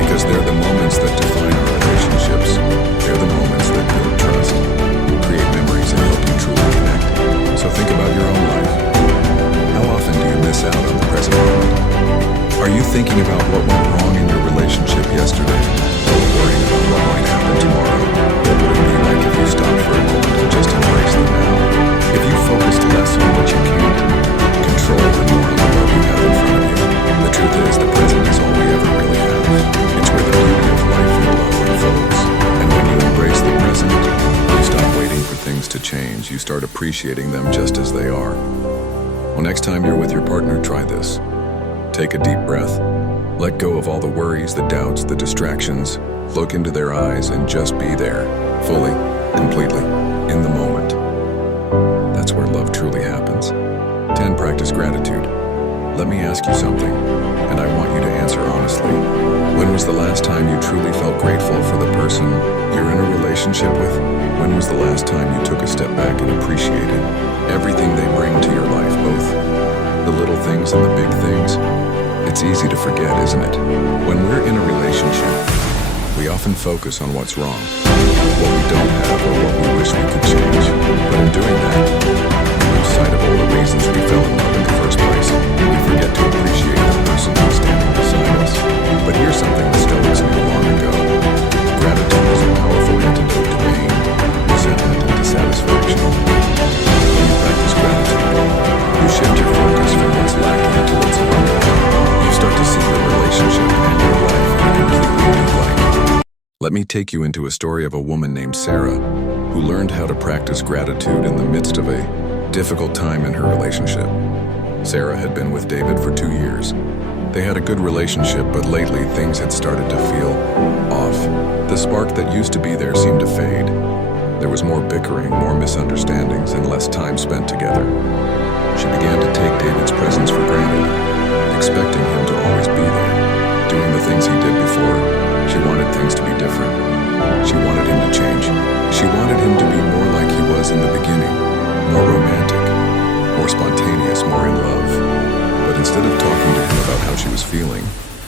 because they're the moments that define our relationships. They're the moments that build trust, create memories, and help you truly connect. So think about your own life. How often do you miss out on the present moment? Are you thinking about what went wrong in your relationship yesterday? Or worrying about what might happen tomorrow? What would it be like if you stopped for a moment and just embraced the now? If you focused less on what you can't control and more on the love you have in front of you, the truth is the present is all we ever really have. It's where the beauty of life and love unfolds. And when you embrace the present, you stop waiting for things to change. You start appreciating them just as they are. Well, next time you're with your partner, try this. Take a deep breath. Let go of all the worries, the doubts, the distractions. Look into their eyes and just be there, fully, completely, in the moment. That's where love truly happens. 10. Practice gratitude. Let me ask you something, and I want you to answer honestly. When was the last time you truly felt grateful for the person you're in a relationship with? When was the last time you took a step back and appreciated everything they bring to your life, both the little things and the big things? It's easy to forget, isn't it? When we're in a relationship, we often focus on what's wrong, what we don't have, or what we wish we could change. But in doing that, we lose sight of all the reasons we fell in love in the first place. We forget to appreciate the person who's standing beside us. But here's something the Stoics knew long ago. Gratitude is a powerful antidote to pain, resentment, and dissatisfaction. When you practice gratitude, you shift your focus from what's lacking to what's abundant. You start me take you into a story of a woman named Sarah who learned how to practice gratitude in the midst of a difficult time in her relationship. Sarah had been with David for 2 years. They had a good relationship, but lately things had started to feel off. The spark that used to be there seemed to fade. There was more bickering, more misunderstandings, and less time spent together. She began to take David's presence for granted, expecting him to always be there, doing the things he did before. She wanted things to be different. She wanted him to change. She wanted him to be more like he was in the beginning, more romantic, more spontaneous, more in love. But instead of talking to him about how she was feeling,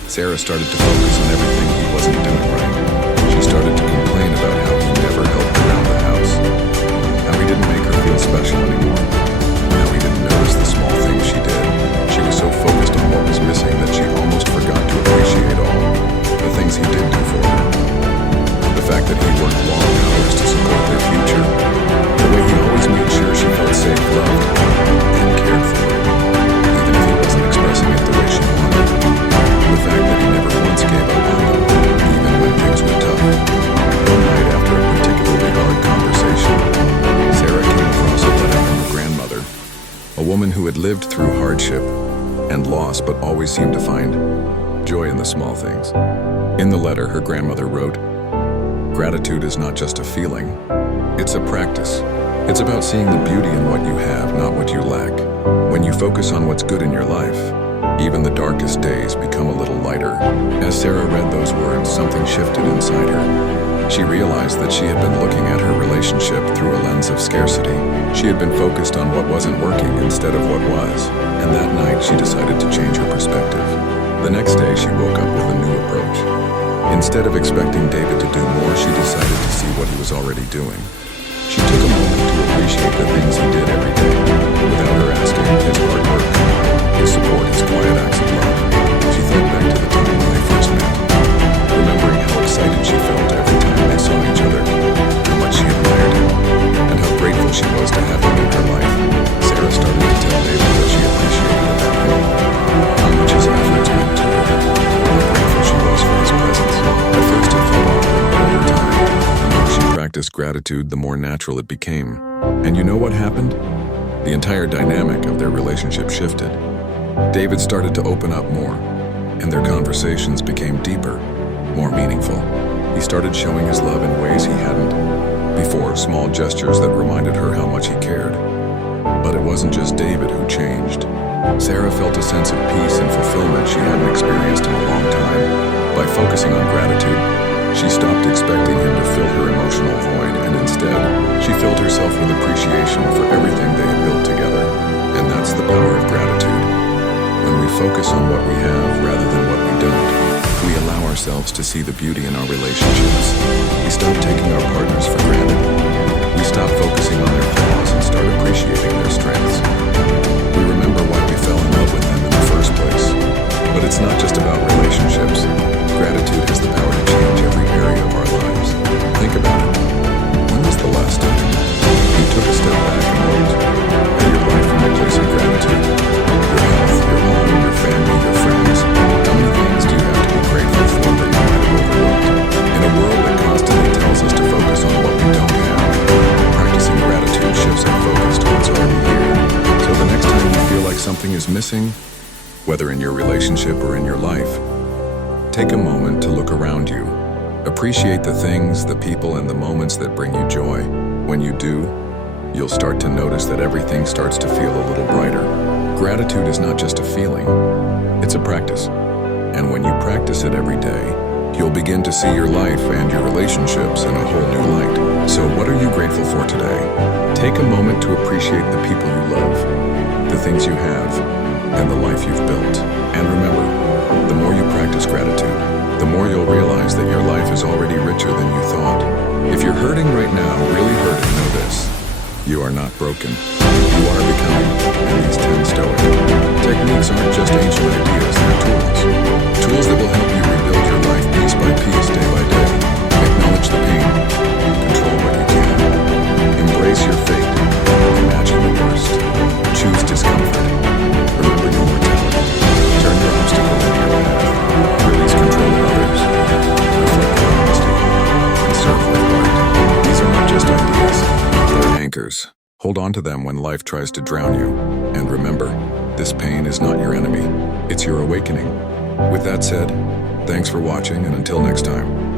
Sarah started to focus on everything he wasn't doing right. She started to complain about how he never helped around the house, how he didn't make her feel special anymore, how he didn't notice the small things she did. She was so focused on what was missing that she almost forgot to appreciate all the things he did do for her. The fact that he worked long hours to support their future, the way he always made sure she felt safe, loved, and cared for, even if he wasn't expressing it the way she wanted. The fact that he never once gave up on them, even when things were tough. One night after a particularly hard conversation, Sarah came across a letter from her grandmother, a woman who had lived through hardship and loss but always seemed to find joy in the small things. In the letter, her grandmother wrote, "Gratitude is not just a feeling, it's a practice. It's about seeing the beauty in what you have, not what you lack. When you focus on what's good in your life, even the darkest days become a little lighter." As Sarah read those words, something shifted inside her. She realized that she had been looking at her relationship through a lens of scarcity. She had been focused on what wasn't working instead of what was, and that night she decided to change her perspective. The next day she woke up with a new approach. Instead of expecting David to do more, she decided to see what he was already doing. She took a moment to appreciate the things he did every day, without her asking: his hard work, his support, his quiet acts of love. She thought back to the time when they first met, remembering how excited she felt every time they saw each other, how much she admired him, and how grateful she was to have him in her life. Sarah started to tell David what she appreciated about him, how much his efforts meant to her, how grateful she was for his presence. At first it felt awkward, but over time, the more she practiced gratitude, the more natural it became. And you know what happened? The entire dynamic of their relationship shifted. David started to open up more, and their conversations became deeper, more meaningful. He started showing his love in ways he hadn't before, small gestures that reminded her how much he cared. But it wasn't just David who changed. Sarah felt a sense of peace and fulfillment she hadn't experienced in a long time. By focusing on gratitude, she stopped expecting him to fill her emotional void, and instead, she filled herself with appreciation for everything they had built together. And that's the power of gratitude. When we focus on what we have rather than what we don't, we allow ourselves to see the beauty in our relationships. We stop taking our partners for granted. We stop focusing on their flaws and start appreciating their strengths. We remember why we fell in love with them in the first place. But it's not just about relationships. Gratitude has the power to change every area of our lives. Think about it. When was the last time you took a step back and looked at your life from a place of gratitude? Your health, your home, your family, your friends. How many things do you have to be grateful for that you might have overlooked? In a world that constantly tells us to focus on what we don't have, practicing gratitude shifts our focus to what's already here. So the next time you feel like something is missing, whether in your relationship or in your life, take a moment to look around you. Appreciate the things, the people, and the moments that bring you joy. When you do, you'll start to notice that everything starts to feel a little brighter. Gratitude is not just a feeling, it's a practice. And when you practice it every day, you'll begin to see your life and your relationships in a whole new light. So what are you grateful for today? Take a moment to appreciate the people you love, the things you have, and the life you've built. And remember, the more you practice gratitude, the more you'll realize that your life is already richer than you thought. If you're hurting right now, really hurting, know this: you are not broken. You are becoming. And these 10 Stoic techniques aren't just ancient ideas, they're tools. Tools that will help you rebuild your life piece by piece, day by day. Acknowledge the pain. Control what you can. Embrace your fate. Imagine the worst. Choose discomfort. Remember your mortality. Turn your obstacle into your path. Release control of others. Reflect on honesty. anchors. Hold on to them when life tries to drown you. And remember, this pain is not your enemy. It's your awakening. With that said, thanks for watching, and until next time.